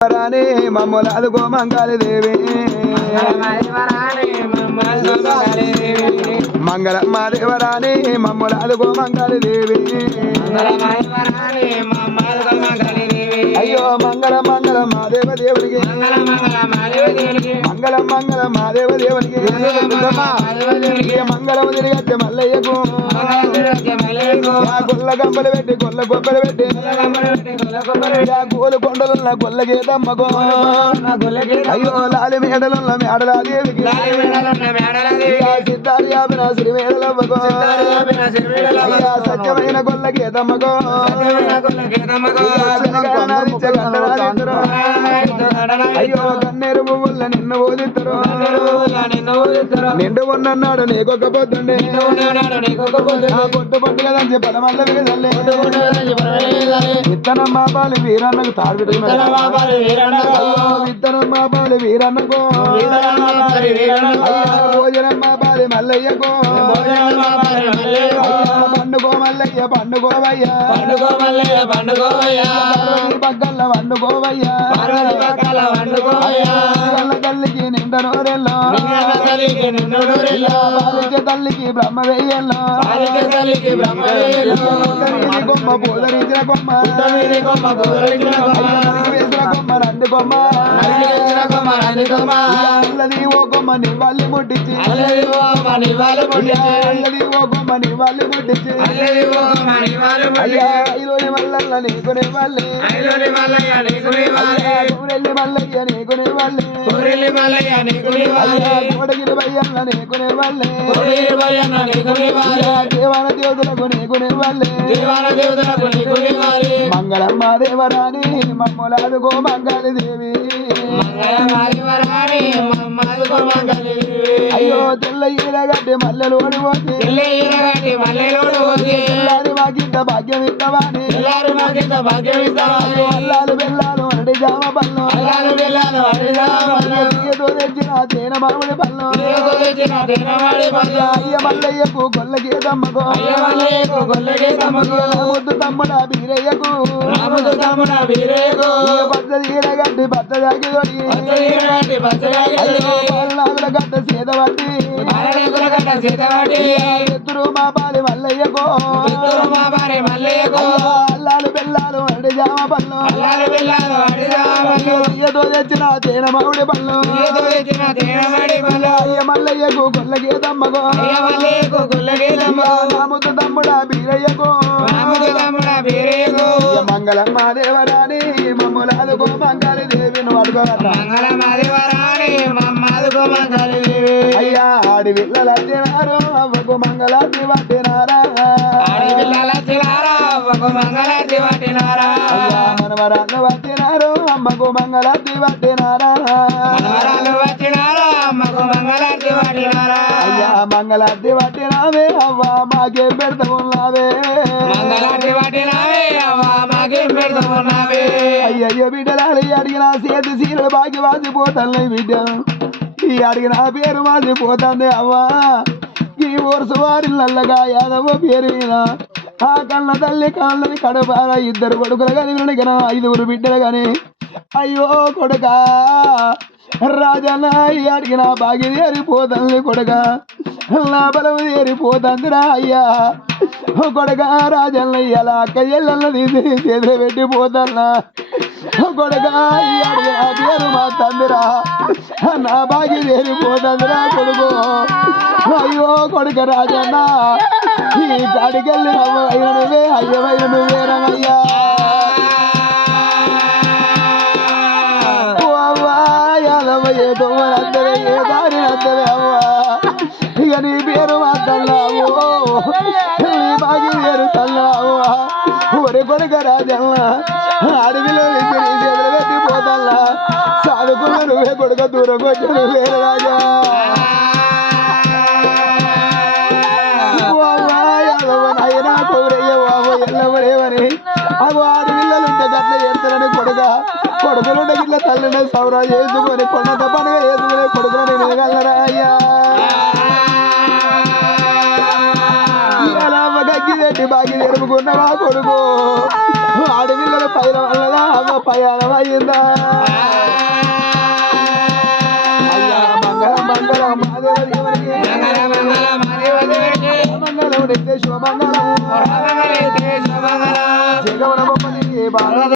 వరానే మమ్మలాదు గోమంగాలి దేవి మంగళమ్మ దేవరానే మమ్మలాదు గోమంగాలి దేవి అయ్యో మంగళ మంగళ మాదేవ దేవునికి మంగళం మంగళ మాదేవ దేవునికి మంగళం తిరిగచ్చే మల్లయ్యకు గొల్ల గంపలు పెట్టి గొల్ల గొప్పలు పెట్టి గోలు కొండలున్న గొల్ల గీతమ్మకు అయ్యో లాలి మేడలున్న మేడలా దేవికి సిద్ధాలు యాపిన శ్రీ మేడలవ్వకు అయ్యా సత్యమైన గొల్ల గీతమ్మకు అయ్యో కన్నేరు పువ్వుల నిన్ను ఓదిద్దరు నిండు ఉన్నన్నాడు నీకొక పొద్దుండే పొట్టు పొట్టుగా దంచి పలమల్ల వేదల్లే విత్తనం మాపాలి వీరన్నకు తాడు విత్తనం మాపాలి వీరన్నకు భోజనం మాపాలి మల్లయ్యకు పండుగో మల్లయ్య పండుగోవయ్యా పక్కల వండుకోవయ్యా తల్లికి నిండా నూరెల్లో తల్లికి బ్రహ్మ వెయ్యల్లో కొమ్మ పూదరించిన కొమ్మ వేసిన కొమ్మ రంది కొమ్మ అల్లది ఓ కొమ్మ నివ్వాలి ముట్టించి అల్లది ఓ కొమ్మ నివ్వాలి ముట్టించి అయ్యా ఇలోని మల్లల్ల నీకునే వాళ్ళే ఊరెల్లి మల్లయ్య నీకునే వాళ్ళే కోటగిరి భయ్యన్న నీకునే వాళ్ళే దేవాన దేవతలకు నీకునే వాళ్ళే మంగళమ్మ దేవరాని మమ్మలాదు గోమంగాలి దేవి అయ్యో తెల్ల ఈరగడ్డి మల్లెలోడు పోతే మాకింత భాగ్యం ఇస్తావాని అల్లాలు బెల్లాలు అరటి జామ పళ్ళు తెచ్చిన తేన మామిడి పళ్ళు అయ్య మల్లయ్యకు గొల్ల గీతమ్మకు ముద్దు తమ్ముడ బీరయ్యకు పచ్చది ఈరగడ్డి పచ్చదాకి తొడి గడ్డ సీతవట్టి ఎత్తురు మా పాలి మల్లయ్యకు అల్లాలు బెల్లాలు అరటి జామ పళ్ళు ఏదో తెచ్చిన తేన మామిడి పళ్ళు అయ్య మల్లయ్యకు గొల్ల గీతమ్మకు ముద్దు తమ్ముడ బీరయ్యకు మంగళమ్మ దేవరాని మమ్మలాదు గోమంగాలి దేవి నువ్వు అయ్యా ఆడి పిల్లలు వచ్చినారు అవ్వకు మంగళాతి పట్టినారా మనవరాళ్ళు వచ్చినారు అమ్మకు మంగళాతి పట్టినారా అయ్యా మంగళాతి పట్టినావే అవ్వ మాకేం పెడతా ఉన్నావే అయ్యయ్య బిడ్డలాలి అడిగిన చేతి సీరలు బాగి వాసిపోతాయి బిడ్డ ఈ అడిగిన పేరు వాసిపోతుంది అవ్వా ఈ ఊరుసు వారి నల్లగా యాదవ పేరు మీద ఆ కళ్ళ తల్లి కాళ్ళని కడపార ఇద్దరు కొడుకులు కానీ వినడిగిన 5 బిడ్డలు కానీ అయ్యో కొడుక రాజన్న అడిగిన బాగి ఏరిపోతుంది కొడుక నా బలం ఏరిపోతుందిరా అయ్యా కొడుక రాజన్న ఇలా అక్క ఎల్లన్న తీసి చేతులు పెట్టిపోతున్నా కొడుక అడిగిన పేరు మా తందిరా నా బాగి ఏరిపోతుందిరా కొడుకు అయ్యో కొడుక రాజన్న ఈ కాడికెళ్ళి నువ్వే అయ్యవయ్య నువ్వేనయ్యా ఏదో అందరే ఏ దారి అందరే అవ్వా ఇక నీ పేరు మాట్లాడావు నీ బాగి పేరు తల్లావా ఒరే కొడుక రాజన్న అడవిలో నుంచి నీ చేతులు పెట్టిపోతల్లా సాదుకున్న నువ్వే కొడుక దూరం వచ్చి నువ్వేరు రాజా నాయనా కొడురయ్య బాబు ఎల్లవరేవని అవి 6 పిల్లలుంటే గట్ల ఎడతారని కొడుకులుంటే గిట్ల తల్లిని సౌరా చేసుకొని కొండంత పండుగ చేసుకునే కొడుకులని నేగలరా అయ్యా పుట్టి బాగి తెరుపుకున్నవా కొడుకు ఆడపిల్లల పైన వల్లదా అమ్మ ప్రయాణం అయ్యిందా అయ్యా మంగళం మంగళం మాదేవ దేవునికి మంగళం నిత్య శుభమంగళం జగవన బొమ్మని